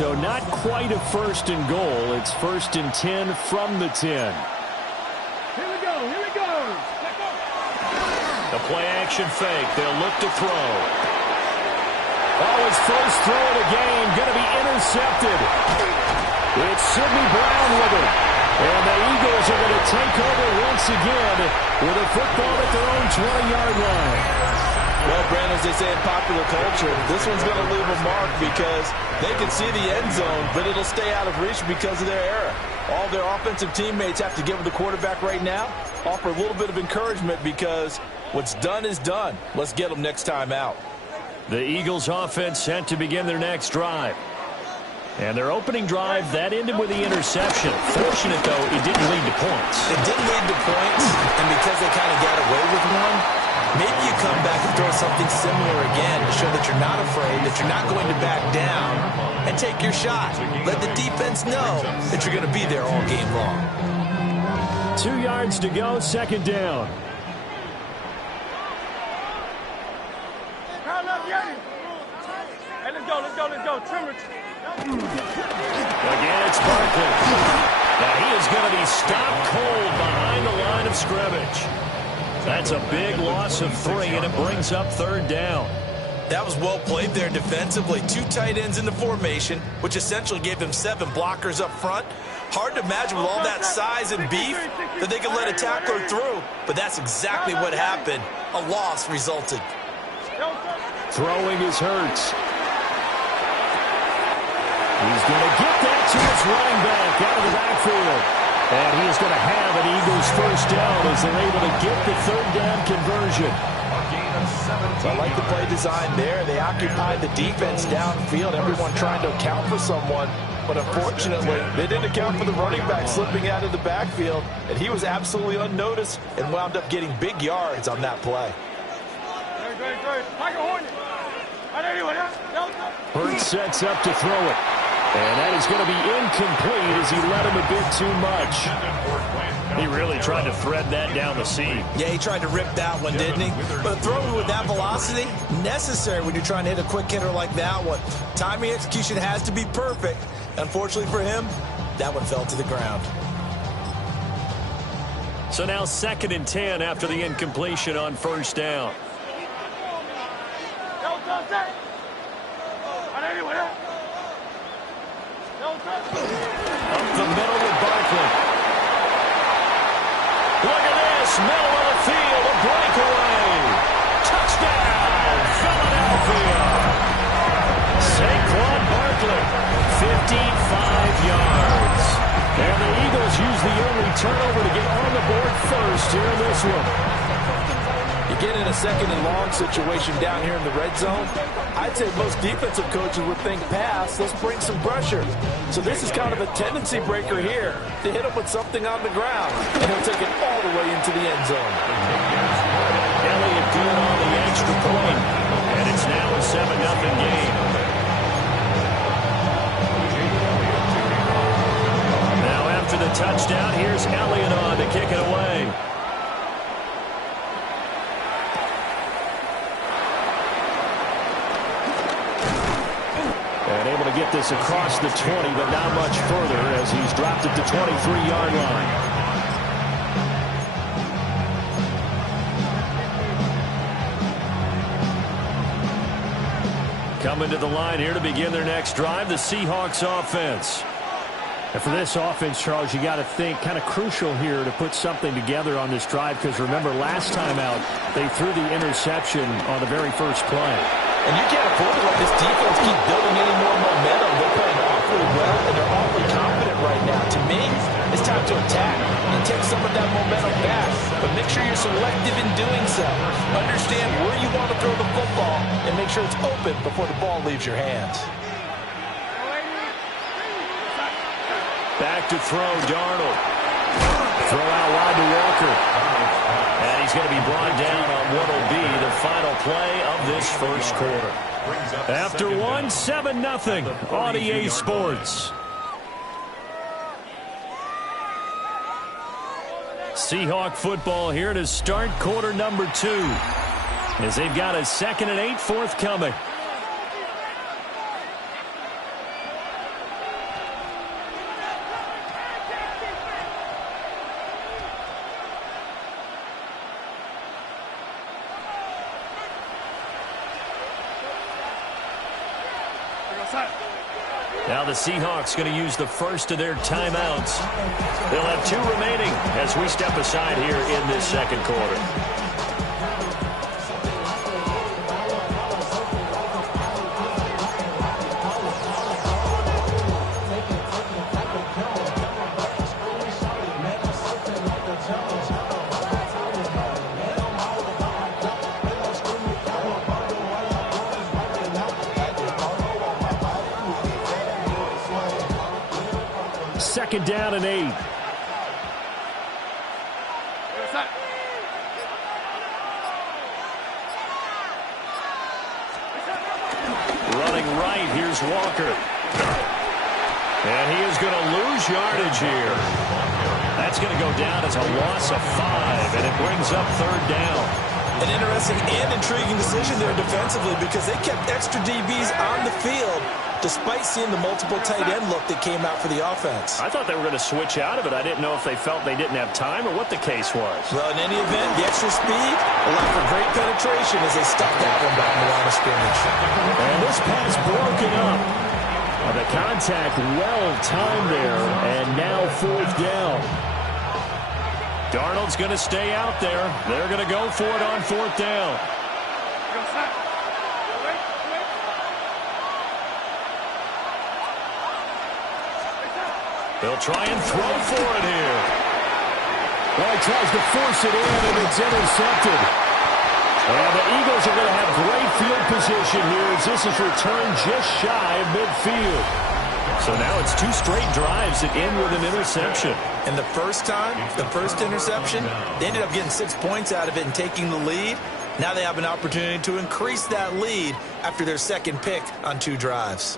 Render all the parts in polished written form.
so not quite a 1st and goal. It's 1st and 10 from the 10. Here we go. The play action fake. They'll look to throw. Oh, his first throw of the game going to be intercepted. It's Sidney Brown with it. And the Eagles are going to take over once again with a football at their own 20-yard line. Well, Brandon, as they say in popular culture, this one's going to leave a mark because they can see the end zone, but it'll stay out of reach because of their error. All their offensive teammates have to give the quarterback right now, offer a little bit of encouragement because what's done is done. Let's get them next time out. The Eagles offense set to begin their next drive. And their opening drive, that ended with the interception. Fortunate, though, it didn't lead to points. It didn't lead to points, and because they kind of got away with one, maybe you come back and throw something similar again to show that you're not afraid, that you're not going to back down, and take your shot. Let the defense know that you're going to be there all game long. 2 yards to go, 2nd down. Hey, let's go. Trimmer. Again, it's Barkley. Now he is going to be stopped cold behind the line of scrimmage. That's a big loss of 3, and it brings up 3rd down. That was well played there defensively. 2 tight ends in the formation, which essentially gave them 7 blockers up front. Hard to imagine with all that size and beef that they could let a tackler through, but that's exactly what happened. A loss resulted. Throwing is Hurts. He's going to get that to his running back out of the backfield. And he is going to have an Eagles 1st down as they're able to get the 3rd down conversion. So I like the play design there. They occupied the defense downfield, everyone trying to account for someone. But unfortunately, they didn't account for the running back slipping out of the backfield. And he was absolutely unnoticed and wound up getting big yards on that play. Hurts sets up to throw it. And that is going to be incomplete as he let him a bit too much. He really tried to thread that down the seam. Yeah, he tried to rip that one, didn't he? But throwing with that velocity, necessary when you're trying to hit a quick hitter like that one. Timing execution has to be perfect. Unfortunately for him, that one fell to the ground. So now 2nd and 10 after the incompletion on 1st down. Up the middle with Barkley. Look at this. Middle of the field. A breakaway. Touchdown, Philadelphia. Saquon Barkley. 55 yards. And the Eagles use the early turnover to get on the board first here in this one. You get in a 2nd and long situation down here in the red zone, I'd say most defensive coaches would think pass, let's bring some pressure. So this is kind of a tendency breaker here to hit him with something on the ground, and he'll take it all the way into the end zone. Elliott good on the extra point, and it's now a 7-0 game. Now after the touchdown, here's Elliott on to kick it away. And able to get this across the 20, but not much further as he's dropped it to 23-yard line. Coming to the line here to begin their next drive, the Seahawks offense. And for this offense, Charles, you got to think kind of crucial here to put something together on this drive because remember last time out they threw the interception on the very first play. And you can't afford to let this defense keep building any more momentum. They're playing awfully well, and they're awfully confident right now. To me, it's time to attack and take some of that momentum back. But make sure you're selective in doing so. Understand where you want to throw the football, and make sure it's open before the ball leaves your hands. Back to throw, Darnold. Throw out wide to Walker. And he's going to be brought down on what will be the final play of this first quarter. After 7-0 on EA Sports. Seahawk football here to start quarter number 2. As they've got a 2nd and 8 forthcoming. Now the Seahawks going to use the first of their timeouts. They'll have 2 remaining as we step aside here in this second quarter. Second down and 8. Running right, here's Walker. And he is going to lose yardage here. That's going to go down as a loss of 5, and it brings up third down. An interesting and intriguing decision there defensively because they kept extra DBs on the field despite seeing the multiple tight end look that came out for the offense. I thought they were going to switch out of it. I didn't know if they felt they didn't have time or what the case was. Well, in any event, the extra speed allowed for great penetration as they stuffed that one back in the line of scrimmage. And this pass broken up. The contact well timed there, and now fourth down. Darnold's going to stay out there. They're going to go for it on fourth down. They'll try and throw for it here. Well, he tries to force it in, and it's intercepted. And the Eagles are going to have great field position here as this is returned just shy of midfield. So now it's 2 straight drives that end with an interception. And the first time, the first interception, they ended up getting 6 points out of it and taking the lead. Now they have an opportunity to increase that lead after their second pick on 2 drives.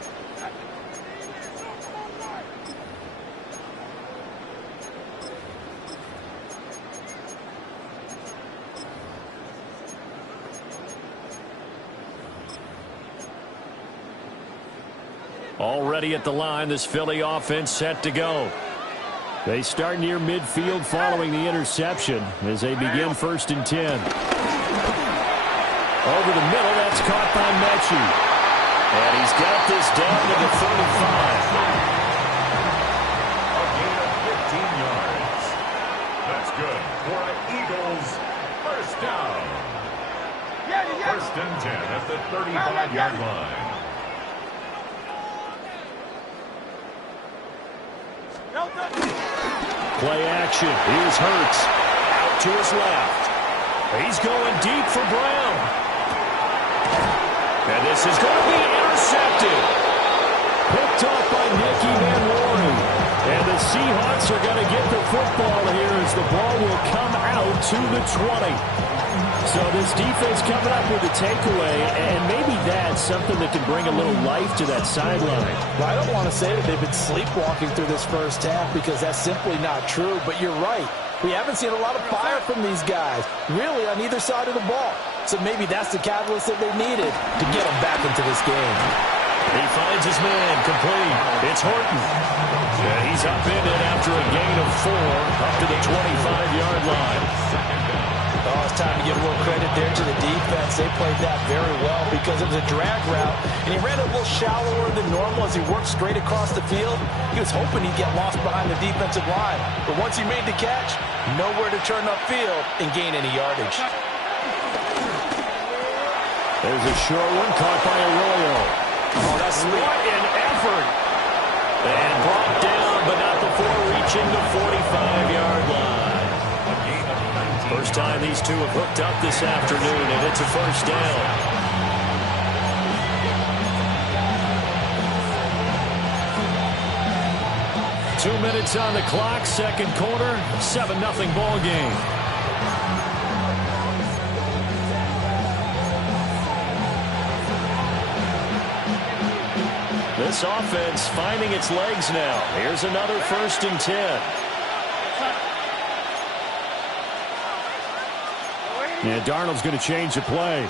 Already at the line, this Philly offense set to go. They start near midfield following the interception as they begin first and 10. Over the middle, that's caught by Mechie. And he's got this down to the 35. A gain of 15 yards. That's good for an Eagles first down. First and 10 at the 35-yard line. Play action. Here's Hurts. Out to his left. He's going deep for Brown. And this is going to be intercepted. Picked off by Nicky Van Warren. And the Seahawks are going to get the football here as the ball will come out to the 20. So this defense coming up with a takeaway, and maybe that's something that can bring a little life to that sideline. Well, I don't want to say that they've been sleepwalking through this first half because that's simply not true, but you're right. We haven't seen a lot of fire from these guys, really, on either side of the ball. So maybe that's the catalyst that they needed to get them back into this game. He finds his man complete. It's Horton. Yeah, he's upended after a gain of 4 up to the 25-yard line. Oh, it's time to give a little credit there to the defense. They played that very well because it was a drag route, and he ran it a little shallower than normal as he worked straight across the field. He was hoping he'd get lost behind the defensive line, but once he made the catch, nowhere to turn upfield and gain any yardage. There's a short one caught by Arroyo. Oh, that's sweet. What an effort. And brought down, but not before reaching the 45-yard line. First time these two have hooked up this afternoon, and it's a first down. Two minutes on the clock, second quarter, 7-0 ball game. This offense finding its legs now. Here's another first and 10. Yeah, Darnold's going to change the play.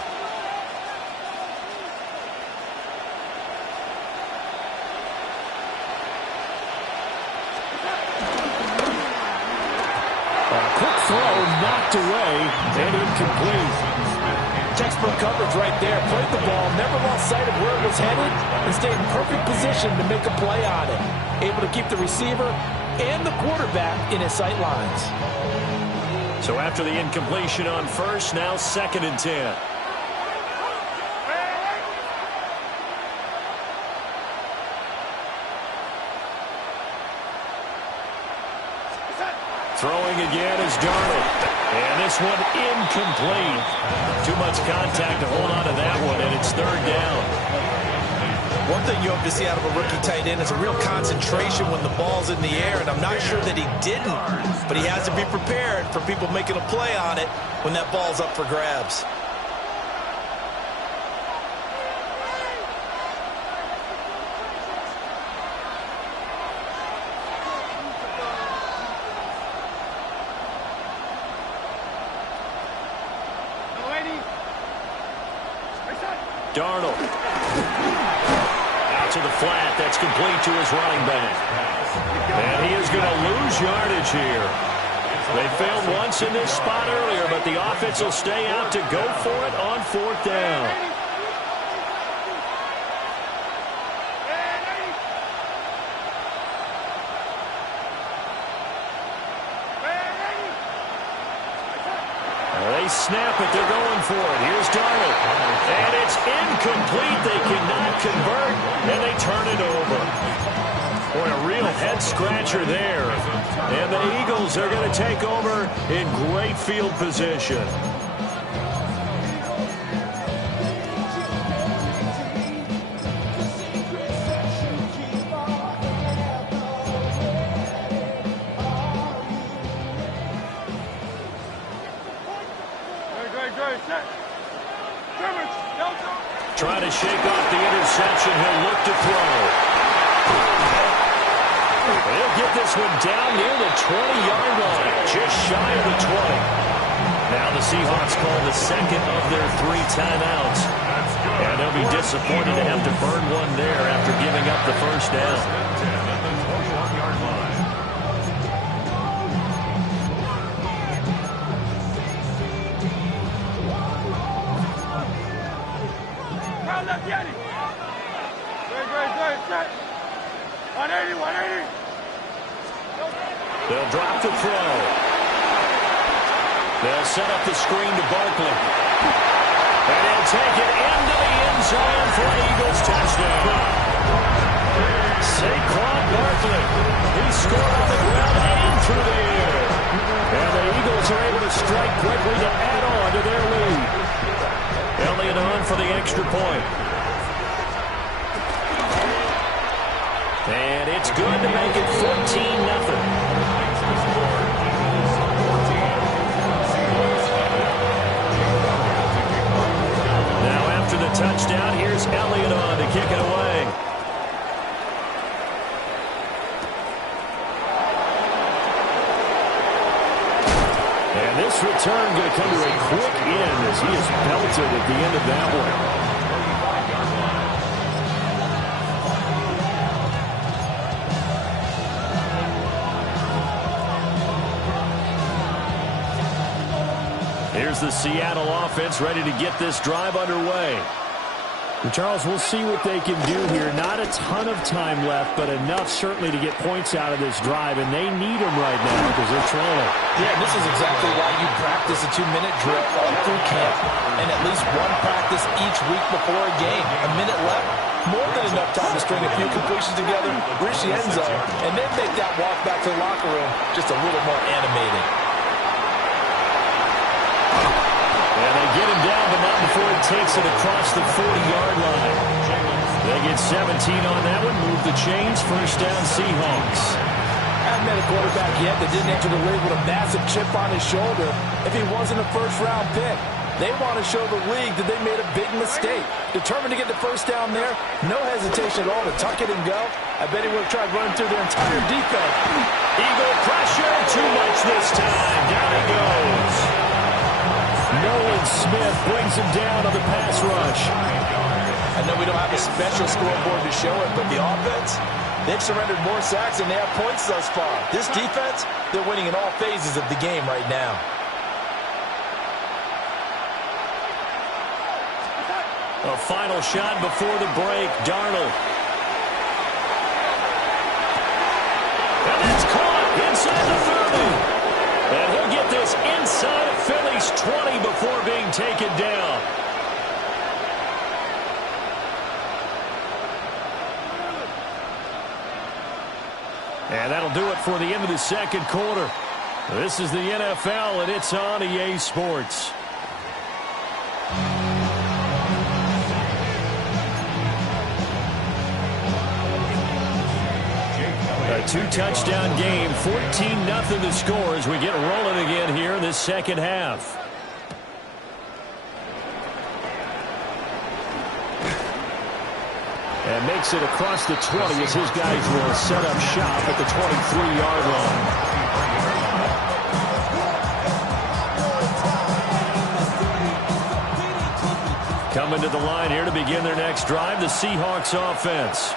A quick throw knocked away and incomplete. Textbook coverage right there. Played the ball, never lost sight of where it was headed, and stayed in perfect position to make a play on it. Able to keep the receiver and the quarterback in his sight lines. So after the incompletion on first, now 2nd and 10. Throwing again is Darnold. And this one incomplete. Too much contact to hold on to that one, and it's 3rd down. One thing you hope to see out of a rookie tight end is a real concentration when the ball's in the air, and I'm not sure that he didn't, but he has to be prepared for people making a play on it when that ball's up for grabs. Darnold. Out to the flat. That's complete to his running back. And he is going to lose yardage here. They failed once in this spot earlier, but the offense will stay out to go for it on 4th down. They snap it. They're going for it. Here's Darnold. And it's incomplete. They cannot convert, and they turn it over. Boy, a real head-scratcher there. And the Eagles are going to take over in great field position. Trying to shake off the interception. He'll look to throw. He'll get this one down near the 20-yard line, just shy of the 20. Now the Seahawks call the 2nd of their 3 timeouts. And they'll be disappointed to have to burn one there after giving up the 1st down. They'll drop the throw. They'll set up the screen to Barkley. And he'll take it into the end zone for an Eagles touchdown. Saquon Barkley. He scored on the ground and through the air. And the Eagles are able to strike quickly to add on to their lead. Elliott on for the extra point. And it's good to make it 14-0. Now after the touchdown, here's Elliott on to kick it away. And this return going to come to a quick end as he is belted at the end of that one. Here's the Seattle offense ready to get this drive underway. And Charles, we'll see what they can do here. Not a ton of time left, but enough certainly to get points out of this drive, and they need them right now because they're trailing. Yeah, this is exactly why you practice a 2-minute drill all through camp and at least one practice each week before a game. A minute left, more than enough time to string a few completions together, reach the end zone, and then make that walk back to the locker room just a little more animated. And they get him down, but not before he takes it across the 40-yard line. They get 17 on that one, move the chains, 1st down Seahawks. Haven't met a quarterback yet that didn't enter the league with a massive chip on his shoulder if he wasn't a first-round pick. They want to show the league that they made a big mistake. Determined to get the 1st down there, no hesitation at all to tuck it and go. I bet he would have tried running through their entire defense. Eagle pressure, too much this time. Down he goes. Nolan Smith brings him down on the pass rush. I know we don't have a special scoreboard to show it, but the offense, they've surrendered more sacks than they have points thus far. This defense, they're winning in all phases of the game right now. A final shot before the break. Darnold. And that's caught inside the 30. And he'll get this inside of Philly's 20 before being taken down. And that'll do it for the end of the second quarter. This is the NFL, and it's on EA Sports. A two-touchdown game, 14-0 the score as we get rolling again here in this second half. And makes it across the 20 as his guys will set up shop at the 23-yard line. Coming to the line here to begin their next drive, the Seahawks offense.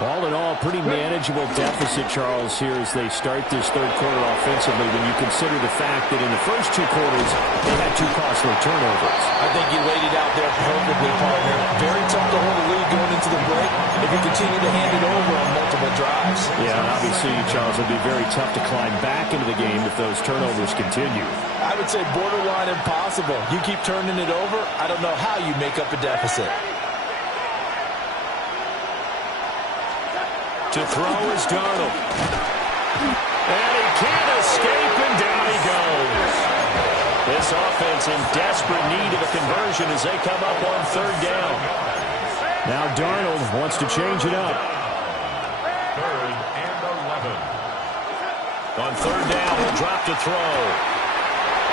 All in all, pretty manageable deficit, Charles, here as they start this third quarter offensively when you consider the fact that in the first two quarters, they had two costly turnovers. I think you laid it out there perfectly, partner. Very tough to hold a lead going into the break if you continue to hand it over on multiple drives. Yeah, and obviously, Charles, it'll be very tough to climb back into the game if those turnovers continue. I would say borderline impossible. You keep turning it over, I don't know how you make up a deficit. To throw is Darnold. And he can't escape, and down he goes. This offense in desperate need of a conversion as they come up on third down. Now Darnold wants to change it up. 3rd and 11. On third down, he'll drop to throw.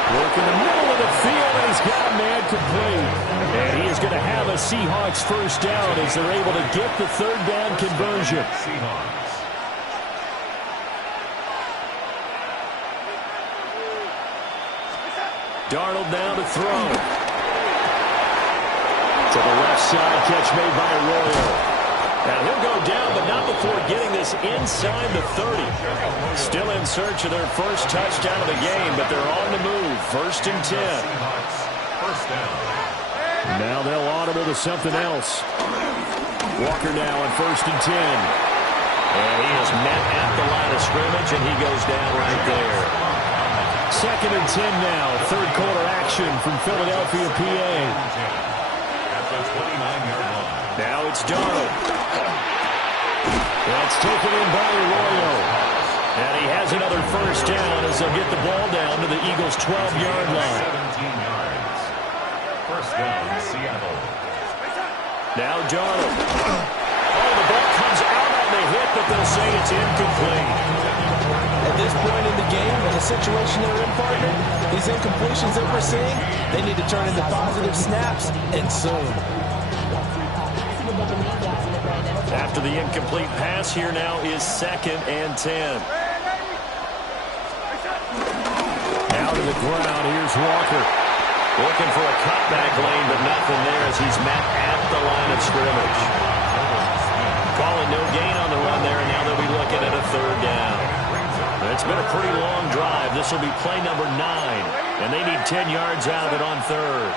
Look in the middle of the field, and he's got a man complete. And he is going to have a Seahawks first down as they're able to get the third down conversion. Seahawks. Darnold now to throw. To the left side, catch made by Arroyo. And he'll go down, but not before getting this inside the 30. Still in search of their first touchdown of the game, but they're on the move. 1st and 10. Seahawks. First down. Now they'll audible to something else. Walker now on 1st and 10. And he is met at the line of scrimmage, and he goes down right there. 2nd and 10 now. Third quarter action from Philadelphia, PA. At the 29-yard line. Now it's Darnold. That's taken in by Arroyo. And he has another first down as they'll get the ball down to the Eagles' 12-yard line. 17 yards. First down, Seattle. Now Darnold. Oh, the ball comes out on the hit, but they'll say it's incomplete. At this point in the game, in the situation they're in, partner, these incompletions that we're seeing, they need to turn into positive snaps, and soon. After the incomplete pass, here now is 2nd and 10. Out of the ground, here's Walker. Looking for a cutback lane, but nothing there as he's met at the line of scrimmage. Calling no gain on the run there, and now they'll be looking at a third down. It's been a pretty long drive. This will be play number 9, and they need 10 yards out of it on third.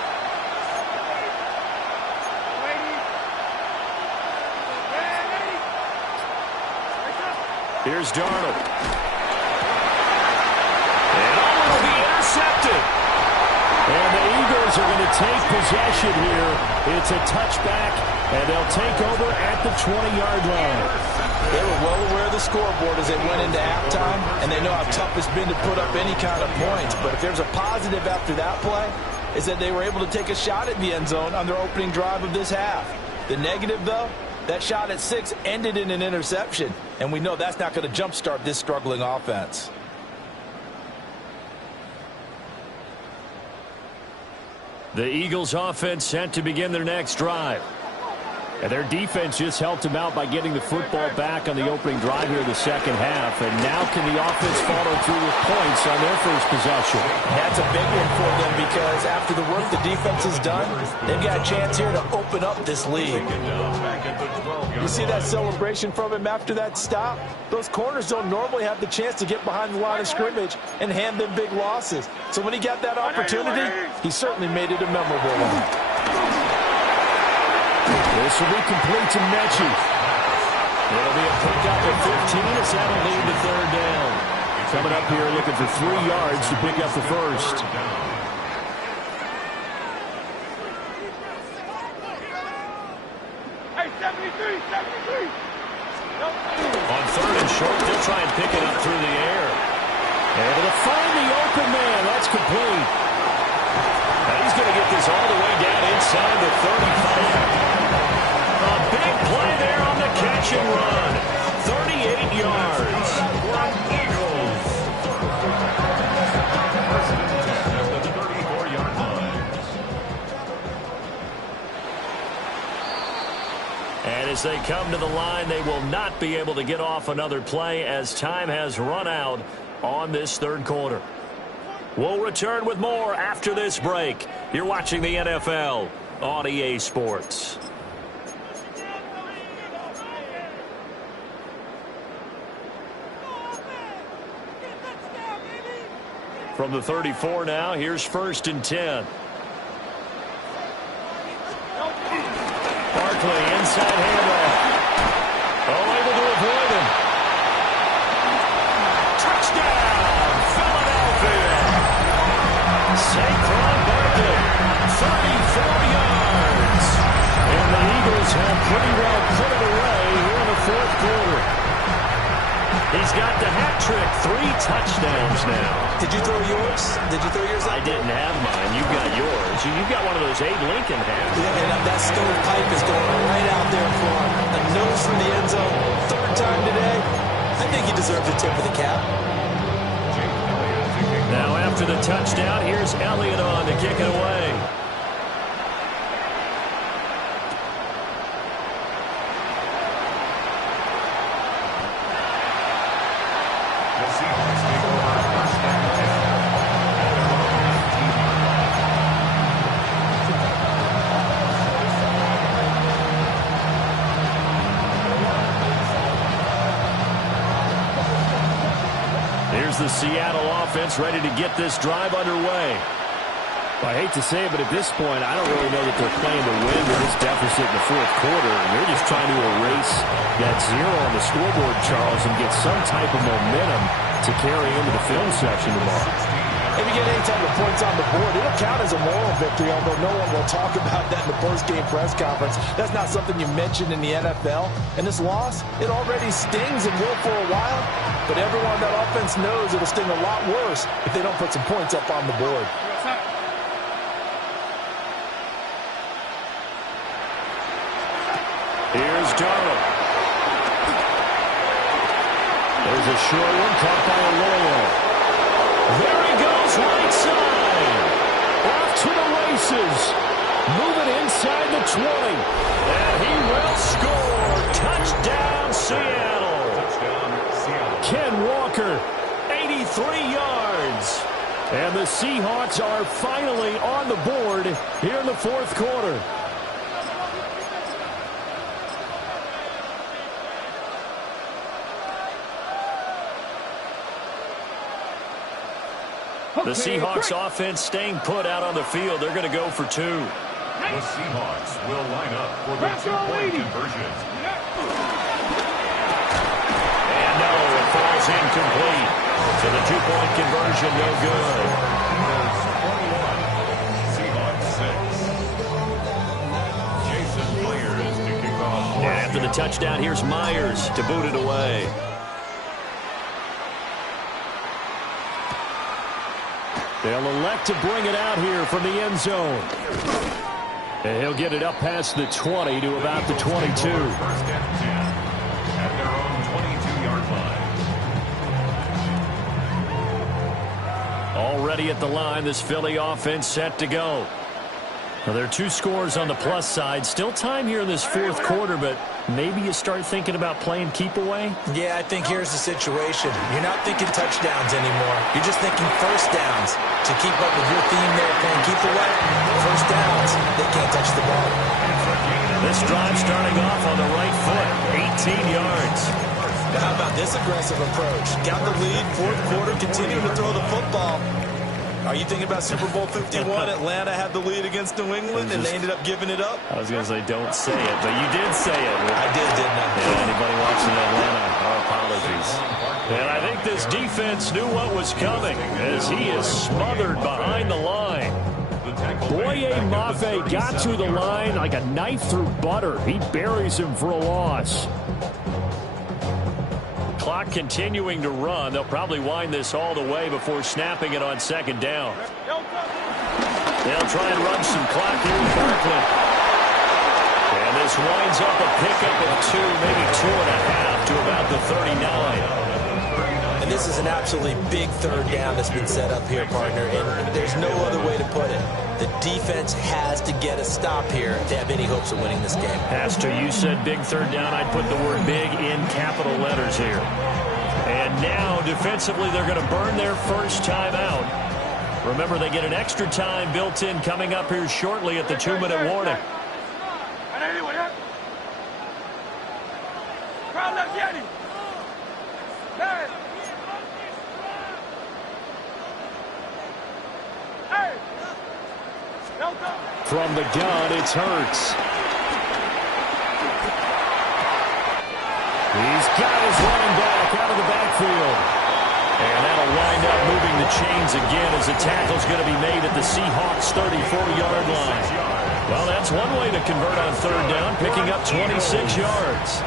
Here's Darnold. And will be intercepted. And the Eagles are going to take possession here. It's a touchback, and they'll take over at the 20-yard line. They were well aware of the scoreboard as they went into halftime, and they know how tough it's been to put up any kind of points. But if there's a positive after that play, is that they were able to take a shot at the end zone on their opening drive of this half. The negative, though, that shot at 6 ended in an interception, and we know that's not going to jumpstart this struggling offense. The Eagles offense set to begin their next drive. And their defense just helped them out by getting the football back on the opening drive here in the second half. And now can the offense follow through with points on their first possession? That's a big one for them because after the work the defense has done, they've got a chance here to open up this lead. You see that celebration from him after that stop? Those corners don't normally have the chance to get behind the line of scrimmage and hand them big losses. So when he got that opportunity, he certainly made it a memorable one. This will be complete to Mechie. It'll be a pickup of 15 as that'll lead to third down. Coming up here looking for 3 yards to pick up the first. Hey, 73, 73. On third and short, they'll try and pick it up through the air. Able to find the open man. That's complete. And he's going to get this all the way down inside the 35. A big play there on the catch and run. 38 yards. Eagles. First and 10 at the 34-yard line. And as they come to the line, they will not be able to get off another play as time has run out on this third quarter. We'll return with more after this break. You're watching the NFL on EA Sports. From the 34 now, here's first and 10. Barkley inside handoff. Oh, able to avoid him. Touchdown, Philadelphia. Saquon Barkley, 34 yards. And the Eagles have pretty well put it away here in the fourth quarter. He's got the hat trick, 3 touchdowns now. Did you throw yours? Did you throw yours I out there? didn't have mine. You got yours. You've got one of those Abe Lincoln hats. Yeah, and that stovepipe is going right out there for a nose from the end zone. Third time today. I think he deserves a tip of the cap. Now after the touchdown, here's Elliott on to kick it away. The Seahawks take over first and 10 at their own 15-yard line. Here's the Seattle offense ready to get this drive underway. I hate to say it, but at this point, I don't really know that they're playing to win with this deficit in the fourth quarter. And they're just trying to erase that 0 on the scoreboard, Charles, and get some type of momentum to carry into the film section tomorrow. If you get any type of points on the board, it'll count as a moral victory, although no one will talk about that in the post-game press conference. That's not something you mentioned in the NFL. And this loss, it already stings and will for a while. But everyone on that offense knows it'll sting a lot worse if they don't put some points up on the board. Here's Darnold. There's a short one caught by Arroyo. There he goes, right side. Off to the races. Moving inside the 20. And he will score. Touchdown, Seattle. Touchdown, Seattle. Ken Walker. 83 yards. And the Seahawks are finally on the board here in the fourth quarter. The Seahawks offense staying put out on the field. They're going to go for 2. The Seahawks will line up for the 2-point conversion. And no, it falls incomplete. So the 2-point conversion, no good. Eagles 21, Seahawks 6. Jason Myers to kick off. And after the touchdown, here's Myers to boot it away. They'll elect to bring it out here from the end zone. And he'll get it up past the 20 to about the 22. First and 10 at their own 22-yard line. Already at the line, this Philly offense set to go. Now, there are 2 scores on the plus side. Still time here in this fourth quarter, but maybe you start thinking about playing keep away? Yeah, I think here's the situation. You're not thinking touchdowns anymore. You're just thinking first downs. To keep up with your theme there, playing keep away, first downs, they can't touch the ball. This drive starting off on the right foot, 18 yards. Now, how about this aggressive approach? Got the lead, fourth quarter, continuing to throw the football. Are you thinking about Super Bowl 51? Atlanta had the lead against New England, and they ended up giving it up? I was going to say don't say it, but you did say it. I did, didn't I? Yeah, anybody watching Atlanta, our apologies. And I think this defense knew what was coming as he is smothered behind the line. Boye Mafe got to the line like a knife through butter. He buries him for a loss. Clock continuing to run. They'll probably wind this all the way before snapping it on second down. They'll try and run some clock here in Parkland. And this winds up a pickup of 2, maybe 2.5 to about the 39. And this is an absolutely big third down that's been set up here, partner. And there's no other way to put it. The defense has to get a stop here to have any hopes of winning this game. Pastor, you said big third down. I'd put the word big in capital letters here. And now, defensively, they're going to burn their first time out. Remember, they get an extra time built in coming up here shortly at the 2-minute warning. From the gun, it's Hurts. He's got his running back out of the backfield. And that'll wind up moving the chains again as the tackle's going to be made at the Seahawks' 34-yard line. Well, that's one way to convert on third down, picking up 26 yards.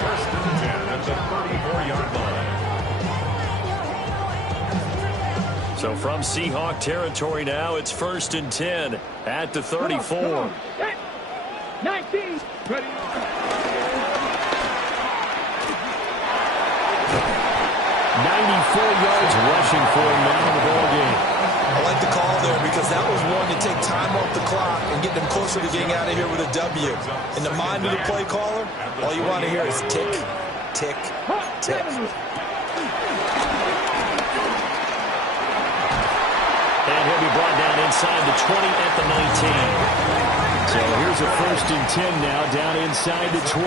First and 10 at the 34-yard line. So from Seahawk territory now, it's first and 10 at the 34. 19. Ready. 94 yards rushing for him now in the ball game. I like the call there because that was one to take time off the clock and get them closer to getting out of here with a W. In the mind of the play caller, all you want to hear is tick, tick, tick. And he'll be brought down inside the 20 at the 19. So here's a first and 10 now down inside the 20.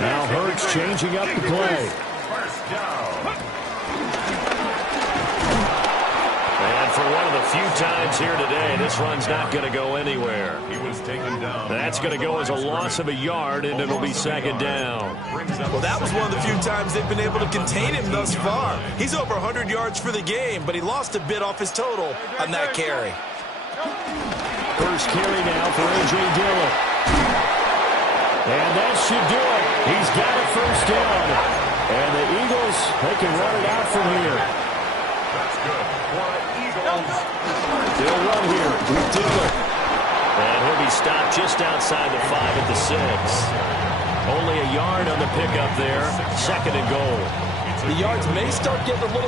Now Hurts changing up the play. First down. And for one of the few times here today, this run's not going to go anywhere. He was taken down. That's going to go as a loss of a yard, and it'll be second down. Well, that was one of the few times they've been able to contain him thus far. He's over 100 yards for the game, but he lost a bit off his total on that carry. First carry now for A.J. Dillon. And that should do it. He's got a first down. And the Eagles, they can run it out from here. That's good. For Eagles. They'll run here with Dillon. And he'll be stopped just outside the 5 at the 6. Only a yard on the pickup there. Second and goal. The yards may start getting a little